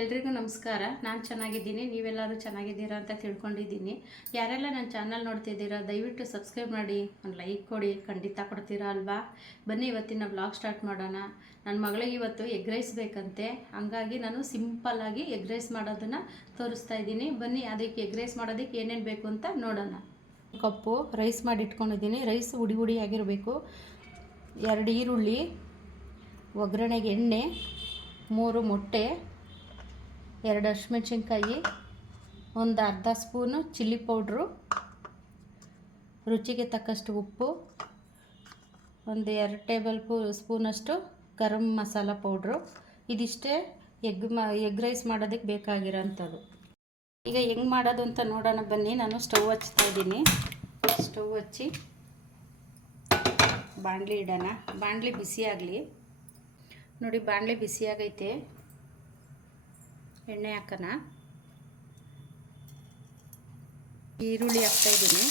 ಎಲ್ರಿಗೂ ನಮಸ್ಕಾರ. ನಾನು ಚೆನ್ನಾಗಿದ್ದೀನಿ. ನೀವೆಲ್ಲರೂ ಚೆನ್ನಾಗಿದ್ದೀರಾ ಅಂತ ತಿಳ್ಕೊಂಡಿದ್ದೀನಿ. ಯಾರೆಲ್ಲ ನನ್ನ ಚಾನಲ್ ನೋಡ್ತಿದ್ದೀರಾ, ದಯವಿಟ್ಟು ಸಬ್ಸ್ಕ್ರೈಬ್ ಮಾಡಿ. ಒಂದು ಲೈಕ್ ಕೊಡಿ. ಖಂಡಿತ ಕೊಡ್ತೀರಾ ಅಲ್ವಾ? ಬನ್ನಿ, ಇವತ್ತಿನ ಬ್ಲಾಗ್ ಸ್ಟಾರ್ಟ್ ಮಾಡೋಣ. ನನ್ನ ಮಗಳಿಗೆ ಇವತ್ತು ಎಗ್ ರೈಸ್ ಬೇಕಂತೆ. ಹಂಗಾಗಿ ನಾನು ಸಿಂಪಲ್ಲಾಗಿ ಎಗ್ ರೈಸ್ ಮಾಡೋದನ್ನು ತೋರಿಸ್ತಾ ಇದ್ದೀನಿ. ಬನ್ನಿ, ಅದಕ್ಕೆ ಎಗ್ ರೈಸ್ ಮಾಡೋದಕ್ಕೆ ಏನೇನು ಬೇಕು ಅಂತ ನೋಡೋಣ. ಕಪ್ಪು ರೈಸ್ ಮಾಡಿ ಇಟ್ಕೊಂಡಿದ್ದೀನಿ ರೈಸ್ ಉಡಿ ಹುಡಿ ಆಗಿರಬೇಕು. ಎರಡು ಈರುಳ್ಳಿ, ಒಗ್ಗರಣೆಗೆ ಎಣ್ಣೆ, ಮೂರು ಮೊಟ್ಟೆ ಎರಡು ಹಸಿಮೆಣ್ಸಿನ್ಕಾಯಿ ಒಂದು ಅರ್ಧ ಸ್ಪೂನು ಚಿಲ್ಲಿ ಪೌಡ್ರು, ರುಚಿಗೆ ತಕ್ಕಷ್ಟು ಉಪ್ಪು, ಒಂದು ಎರಡು ಟೇಬಲ್ ಪೂ ಸ್ಪೂನಷ್ಟು ಗರಂ ಮಸಾಲ ಪೌಡ್ರು. ಇದಿಷ್ಟೇ ಎಗ್ ಮ, ಎಗ್ ರೈಸ್ ಮಾಡೋದಕ್ಕೆ ಬೇಕಾಗಿರೋಂಥದ್ದು. ಈಗ ಹೆಂಗೆ ಮಾಡೋದು ಅಂತ ನೋಡೋಣ ಬನ್ನಿ. ನಾನು ಸ್ಟವ್ ಹಚ್ತಾ ಇದ್ದೀನಿ. ಸ್ಟವ್ ಹಚ್ಚಿ ಬಾಣಲಿ ಇಡೋಣ. ಬಾಣಲಿ ಬಿಸಿ ಆಗಲಿ. ನೋಡಿ, ಬಾಣಲೆ ಬಿಸಿ ಆಗೈತೆ. ಎಣ್ಣೆ ಹಾಕೋಣ ಈರುಳ್ಳಿ ಹಾಕ್ತಾ ಇದ್ದೀನಿ.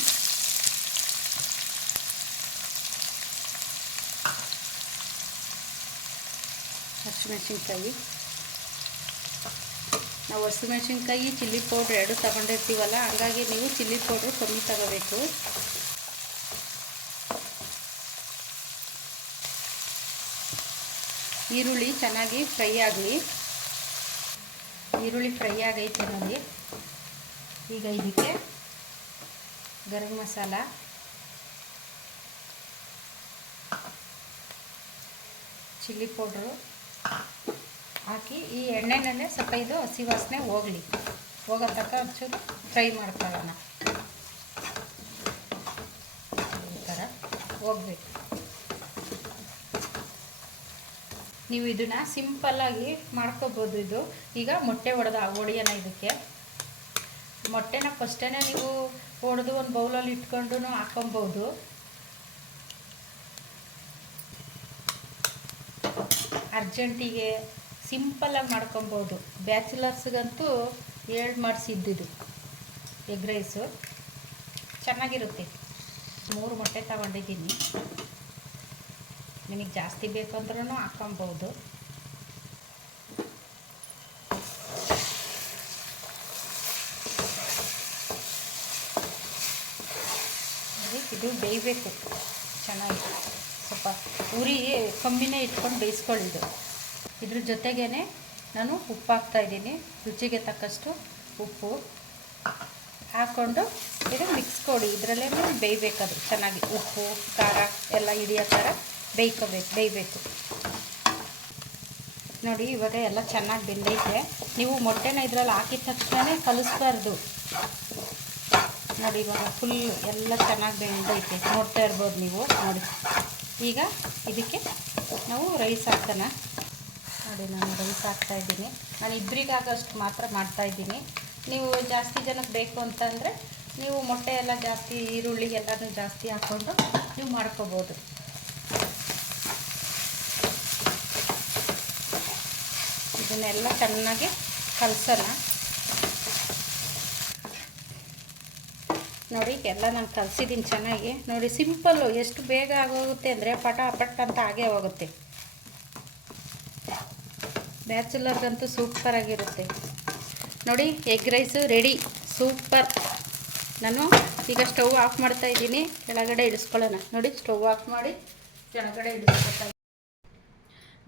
ಹಸಿಮೆಣ್ಸಿನ್ಕಾಯಿ. ನಾವು ಹಸಿಮೆಣ್ಸಿನ್ಕಾಯಿ, ಚಿಲ್ಲಿ ಪೌಡ್ರ್ ಎರಡು ತಗೊಂಡಿರ್ತೀವಲ್ಲ, ಹಂಗಾಗಿ ನೀವು ಚಿಲ್ಲಿ ಪೌಡ್ರ್ ಕಮ್ಮಿ ತಗೋಬೇಕು. ಈರುಳ್ಳಿ ಚೆನ್ನಾಗಿ ಫ್ರೈ ಆಗಲಿ. ಈರುಳ್ಳಿ ಫ್ರೈ ಆಗೈತೆ ನೋಡಿ. ಈಗ ಇದಕ್ಕೆ ಗರಂ ಮಸಾಲ. ಚಿಲ್ಲಿ ಪೌಡ್ರು ಹಾಕಿ ಈ ಎಣ್ಣೆನಲ್ಲೇ ಸ್ವಲ್ಪ ಇದು ಹಸಿ ವಾಸನೆ ಹೋಗಲಿ. ಹೋಗೋ ತಕ್ಕ ಒಂಚೂರು ಫ್ರೈ ಮಾಡ್ಕೊಳ್ಳೋಣ. ಈ ಥರ ಹೋಗ್ಬೇಕು. ನೀವು ಇದನ್ನು ಸಿಂಪಲ್ಲಾಗಿ ಮಾಡ್ಕೋಬೋದು ಇದು. ಈಗ ಮೊಟ್ಟೆ ಒಡೆದ, ಒಡೆಯೋಣ ಇದಕ್ಕೆ. ಮೊಟ್ಟೆನ ಫಸ್ಟೇ ನೀವು ಹೊಡೆದು ಒಂದು ಬೌಲಲ್ಲಿ ಇಟ್ಕೊಂಡು ಹಾಕೊಬೋದು. ಅರ್ಜೆಂಟಿಗೆ ಸಿಂಪಲ್ಲಾಗಿ ಮಾಡ್ಕೊಬೋದು. ಬ್ಯಾಚುಲರ್ಸ್ಗಂತೂ ಏಳು ಮಾಡಿಸಿದ್ದು ಎಗ್ ರೈಸು. ಚೆನ್ನಾಗಿರುತ್ತೆ. ಮೂರು ಮೊಟ್ಟೆ ತಗೊಂಡಿದ್ದೀನಿ. ನಿಮಗೆ ಜಾಸ್ತಿ ಬೇಕಂದ್ರೂ ಹಾಕೊಬೋದು ಇದು ಬೇಯಬೇಕು. ಚೆನ್ನಾಗಿ ಸ್ವಲ್ಪ ಉರಿ ಕಮ್ಮಿನೇ ಇಟ್ಕೊಂಡು ಬೇಯಿಸ್ಕೊಳ್ಳಿದು. ಇದ್ರ ಜೊತೆಗೇ ನಾನು ಉಪ್ಪು ಹಾಕ್ತಾಯಿದ್ದೀನಿ ರುಚಿಗೆ ತಕ್ಕಷ್ಟು ಉಪ್ಪು ಹಾಕ್ಕೊಂಡು ಇದು ಮಿಕ್ಸ್ ಕೊಡಿ. ಇದರಲ್ಲೇ ಬೇಯಬೇಕದು ಚೆನ್ನಾಗಿ ಉಪ್ಪು, ಖಾರ ಎಲ್ಲ ಹಿಡಿಯೋ ಥರ. ಬೇಯ್ಕೋಬೇಕು ಬೇಯಬೇಕು. ನೋಡಿ, ಇವಾಗ ಎಲ್ಲ ಚೆನ್ನಾಗಿ ಬೆಂದೈತೆ. ನೀವು ಮೊಟ್ಟೆನ ಇದ್ರಲ್ಲಿ ಹಾಕಿದ ತಕ್ಷಣ ಕಲಿಸ್ಬಾರ್ದು. ನೋಡಿ, ಇವಾಗ ಫುಲ್ ಎಲ್ಲ ಚೆನ್ನಾಗಿ ಬೆಂದೈತೆ. ನೋಡ್ತಾ ಇರ್ಬೋದು ನೀವು. ನೋಡಿ. ಈಗ ಇದಕ್ಕೆ ನಾವು ರೈಸ್ ಹಾಕ್ತಾನ ನೋಡಿ, ನಾನು ರೈಸ್ ಹಾಕ್ತಾಯಿದ್ದೀನಿ ನಾನು ಇಬ್ಬರಿಗಾಗಷ್ಟು ಮಾತ್ರ ಮಾಡ್ತಾಯಿದ್ದೀನಿ ನೀವು ಜಾಸ್ತಿ ಜನಕ್ಕೆ ಬೇಕು ಅಂತಂದರೆ ನೀವು ಮೊಟ್ಟೆ ಎಲ್ಲ ಜಾಸ್ತಿ, ಈರುಳ್ಳಿ ಎಲ್ಲನೂ ಜಾಸ್ತಿ ಹಾಕ್ಕೊಂಡು ನೀವು ಮಾಡ್ಕೋಬೋದು. ಇದನ್ನೆಲ್ಲ ಚೆನ್ನಾಗಿ ಕಲಸೋಣ. ನೋಡಿ, ಎಲ್ಲ ನಾನು ಕಲಸಿದ್ದೀನಿ ಚೆನ್ನಾಗಿ. ನೋಡಿ ಸಿಂಪಲ್ಲು ಎಷ್ಟು ಬೇಗ ಆಗೋಗುತ್ತೆ ಅಂದರೆ ಪಟ ಪಟ್ ಅಂತ ಆಗೇ ಹೋಗುತ್ತೆ. ಬ್ಯಾಚುಲರ್ಗಂತೂ ಸೂಪರಾಗಿರುತ್ತೆ ನೋಡಿ ಎಗ್ ರೈಸು ರೆಡಿ ಸೂಪರ್ ನಾನು ಈಗ ಸ್ಟವ್ ಆಫ್ ಮಾಡ್ತಾ ಇದ್ದೀನಿ. ಕೆಳಗಡೆ ಇಳಿಸ್ಕೊಳ್ಳೋಣ ನೋಡಿ ಸ್ಟವ್ ಆಫ್ ಮಾಡಿ ಕೆಳಗಡೆ ಇಳಿಸ್ಕೊತಾ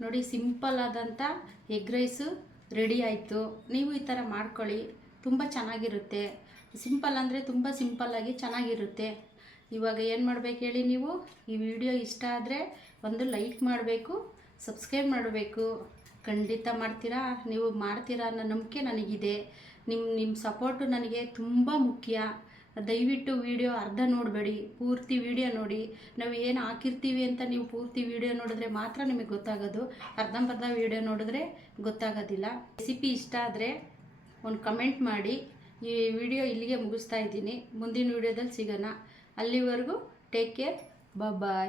ನೋಡಿ, ಸಿಂಪಲ್ ಆದಂಥ ಎಗ್ ರೈಸು ರೆಡಿ ಆಯಿತು. ನೀವು ಈ ಥರ ಮಾಡ್ಕೊಳ್ಳಿ. ತುಂಬ ಚೆನ್ನಾಗಿರುತ್ತೆ. ಸಿಂಪಲ್ ಅಂದರೆ ತುಂಬ ಸಿಂಪಲ್ಲಾಗಿ ಚೆನ್ನಾಗಿರುತ್ತೆ. ಇವಾಗ ಏನು ಮಾಡಬೇಕು ಹೇಳಿ ನೀವು? ಈ ವಿಡಿಯೋ ಇಷ್ಟ ಆದರೆ ಒಂದು ಲೈಕ್ ಮಾಡಬೇಕು, ಸಬ್ಸ್ಕ್ರೈಬ್ ಮಾಡಬೇಕು. ಖಂಡಿತ ಮಾಡ್ತೀರಾ? ನೀವು ಮಾಡ್ತೀರಾ ಅನ್ನೋ ನಂಬಿಕೆ ನನಗಿದೆ. ನಿಮ್ಮ ನಿಮ್ಮ ಸಪೋರ್ಟು ನನಗೆ ತುಂಬ ಮುಖ್ಯ. ದಯವಿಟ್ಟು ವಿಡಿಯೋ ಅರ್ಧ ನೋಡಬೇಡಿ, ಪೂರ್ತಿ ವಿಡಿಯೋ ನೋಡಿ. ನಾವು ಏನು ಹಾಕಿರ್ತೀವಿ ಅಂತ ನೀವು ಪೂರ್ತಿ ವಿಡಿಯೋ ನೋಡಿದ್ರೆ ಮಾತ್ರ ನಿಮಗೆ ಗೊತ್ತಾಗೋದು. ಅರ್ಧಂಬರ್ಧ ವಿಡಿಯೋ ನೋಡಿದ್ರೆ ಗೊತ್ತಾಗೋದಿಲ್ಲ. ರೆಸಿಪಿ ಇಷ್ಟ ಆದರೆ ಒಂದು ಕಮೆಂಟ್ ಮಾಡಿ. ಈ ವಿಡಿಯೋ ಇಲ್ಲಿಗೆ ಮುಗಿಸ್ತಾ ಇದ್ದೀನಿ. ಮುಂದಿನ ವಿಡಿಯೋದಲ್ಲಿ ಸಿಗೋಣ. ಅಲ್ಲಿವರೆಗೂ ಟೇಕ್ ಕೇರ್. ಬಾಯ್